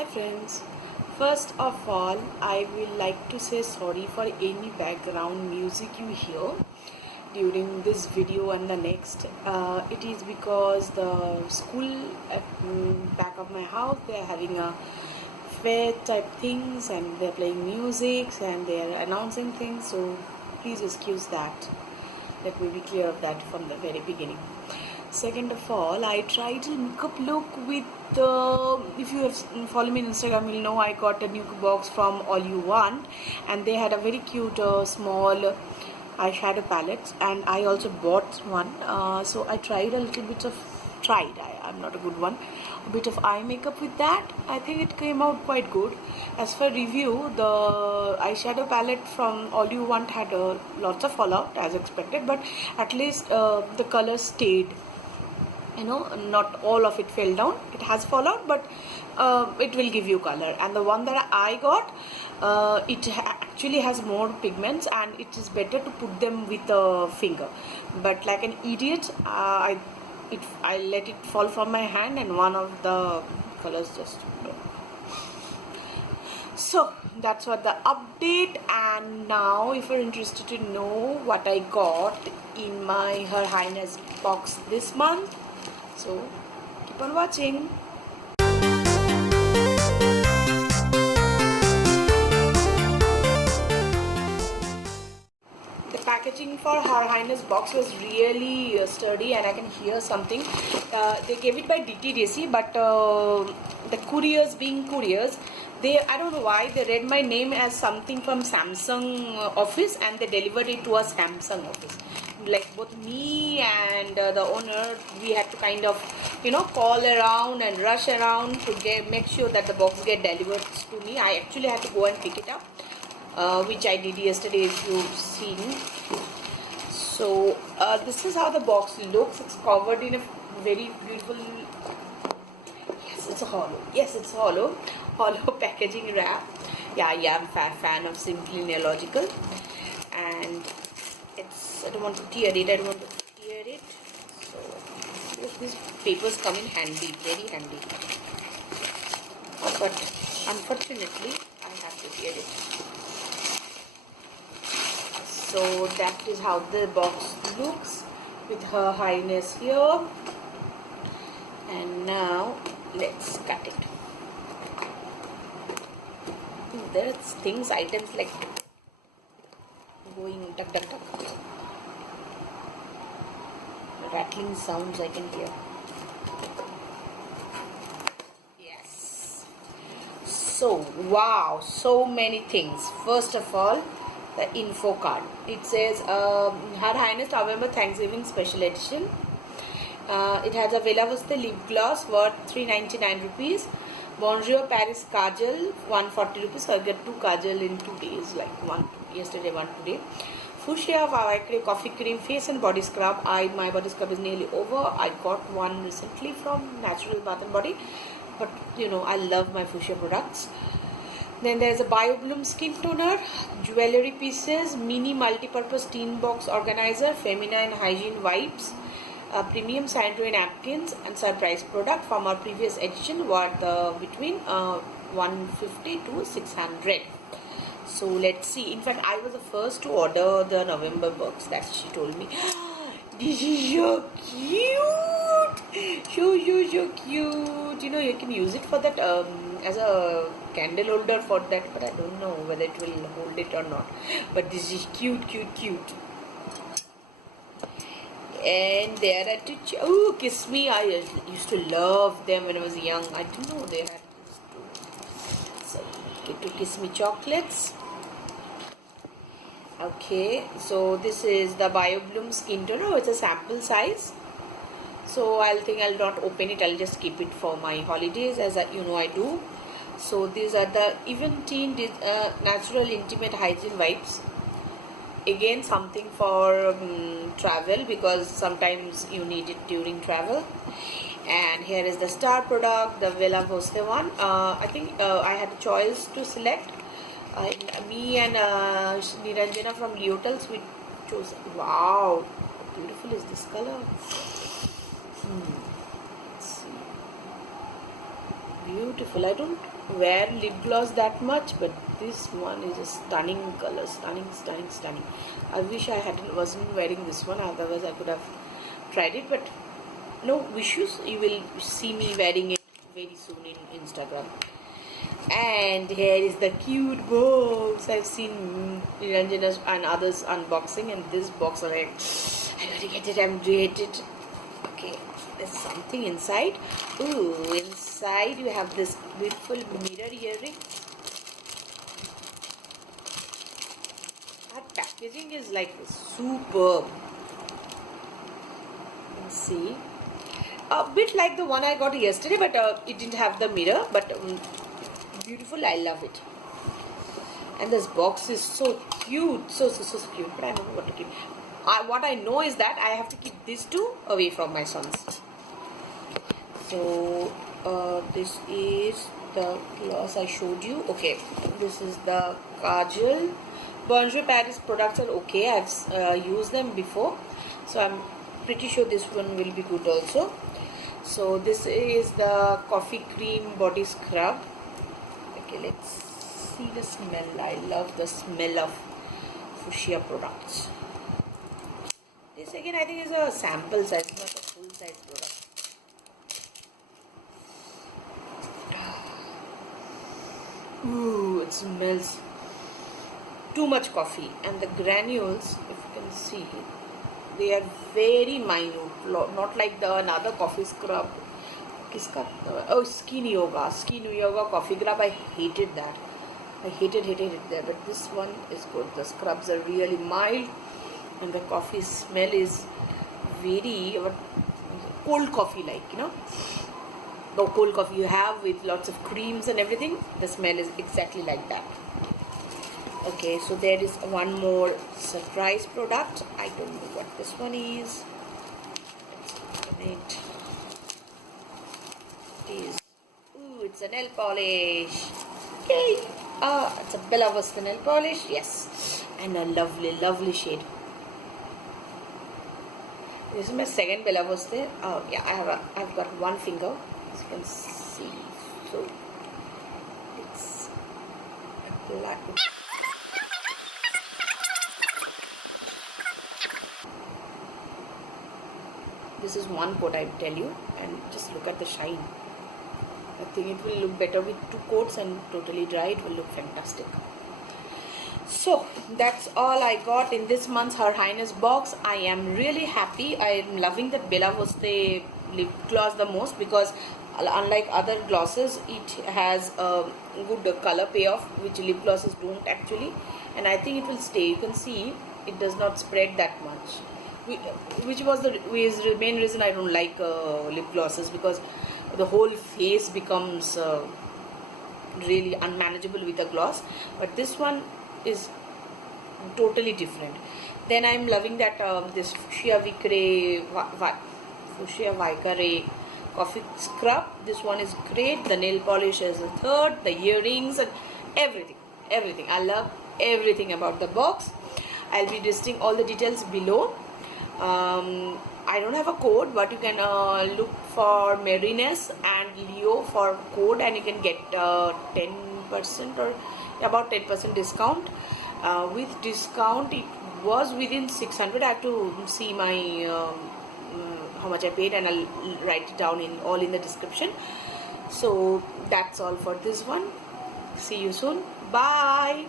Hi friends, first of all I will like to say sorry for any background music you hear during this video and the next. It is because the school at back of my house, they are having a fair type things and they are playing music and they are announcing things, so please excuse that. Let me be clear of that from the very beginning. Second of all, I tried a makeup look with if you have followed me on Instagram, you'll know I got a new box from All You Want, and they had a very cute small eyeshadow palettes, and I also bought one. So I tried a little bit of I'm not a good one, a bit of eye makeup with that. I think it came out quite good. As for review, the eyeshadow palette from All You Want had lots of fallout as expected, but at least the color stayed. Not all of it fell down. It has fallout, but it will give you color. And the one that I got, it actually has more pigments and it is better to put them with a finger. But like an idiot, I let it fall from my hand and one of the colors just broke. So that's what the update. And now if you're interested to know what I got in my Her Highness box this month, so keep on watching. The packaging for Her Highness box was really sturdy, and I can hear something. They gave it by DTDC, but the couriers being couriers, I don't know why they read my name as something from Samsung office and they delivered it to a Samsung office. Like both me and the owner, we had to kind of call around and rush around to make sure that the box get delivered to me. I actually had to go and pick it up, which I did yesterday, as you've seen. So this is how the box looks. It's covered in a very beautiful, it's a hollow. Yes, it's hollow packaging wrap. Yeah, I'm a fan of Simply Neological, and I don't want to tear it. So these papers come in handy, very handy. But unfortunately, I have to tear it. So that is how the box looks with Her Highness here. And now let's cut it. There's items like going duck duck duck. Rattling sounds I can hear. Yes. So wow, so many things. First of all, the info card. It says Her Highness November Thanksgiving Special Edition. It has a Vela Voste lip gloss worth 399 rupees. Bonjour Paris Kajal 140 rupees. So I get 2 Kajal in 2 days, like one yesterday, one today. Fuchsia Vavacre Coffee Cream Face and Body Scrub. My body scrub is nearly over. I got one recently from Natural Bath and Body, but I love my Fuchsia products. Then there's a BioBloom Skin Toner, jewelry pieces, mini multi-purpose tin box organizer, feminine hygiene wipes, premium sanitary napkins, and surprise product from our previous edition worth between 150 to 600. So let's see. In fact, I was the first to order the November box. That she told me. This is so cute. So cute. You can use it for that as a candle holder for that, but I don't know whether it will hold it or not. But this is cute. And there are two. Oh, Kiss Me. I used to love them when I was young. I didn't know they had these two. So get to Kiss Me chocolates. Okay, so this is the BioBloom Skin Toner. It's a sample size. So I'll not open it. I'll just keep it for my holidays, as I do. So these are the Eventeen Natural Intimate Hygiene Wipes. Again, something for travel, because sometimes you need it during travel. And here is the star product, the Vela Voste one. I think I had a choice to select. Me and Niranjana from Leotels, we chose. Wow, how beautiful is this color? Let's see. beautiful. I don't wear lip gloss that much, but this one is a stunning color, stunning. I wish I wasn't wearing this one, otherwise I could have tried it, but no issues. You will see me wearing it very soon in Instagram. And here is the cute box. I've seen Niranjana and others unboxing, and this box I'm like, I gotta get it, I'm rated. Okay, there's something inside. Ooh, inside you have this beautiful mirror earring. That packaging is like superb. You can see. A bit like the one I got yesterday, but it didn't have the mirror, but beautiful. I love it. And this box is so cute, so cute, but I don't know what to keep. What I know is that I have to keep these two away from my sons. So this is the gloss I showed you. Okay, this is the Kajal. Bonjour Paris products are okay. I've used them before, so I'm pretty sure this one will be good also. So this is the coffee cream body scrub. Okay, let's see the smell. I love the smell of fuchsia products. This again I think is a sample size, not a full size product. Ooh, it smells too much coffee, and the granules, if you can see, they are very minute, not like the another coffee scrub. Oh, Skin Yoga coffee scrub. I hated that. I hated that. But this one is good. The scrubs are really mild, and the coffee smell is very cold coffee like, you know. The cold coffee you have with lots of creams and everything. The smell is exactly like that. Okay, so there is one more surprise product. I don't know what this one is. Let's open it. It is, ooh, it's a nail polish. Yay! It's a Bella Vista nail polish. Yes, and a lovely shade. This is my second Bella Vista. Oh yeah, I've got one finger, as you can see. So it's a black. This is one coat, I tell you, and just look at the shine. I think it will look better with two coats, and totally dry it will look fantastic. So that's all I got in this month's Her Highness box. I am really happy. I am loving the Bella Vista lip gloss the most, because unlike other glosses, it has a good color payoff, which lip glosses don't actually, and I think it will stay. You can see it does not spread that much, which was the main reason I don't like lip glosses, because the whole face becomes really unmanageable with a gloss. But this one is totally different. Then I'm loving that this Fuchsia Vicare coffee scrub. This one is great. The nail polish is a third. The earrings and everything. I love everything about the box. I'll be listing all the details below. I don't have a code, but you can look for Marines and Leo for code, and you can get 10% or about 10% discount. With discount, it was within 600. I have to see my how much I paid, and I'll write it down all in the description. So that's all for this one. See you soon. Bye.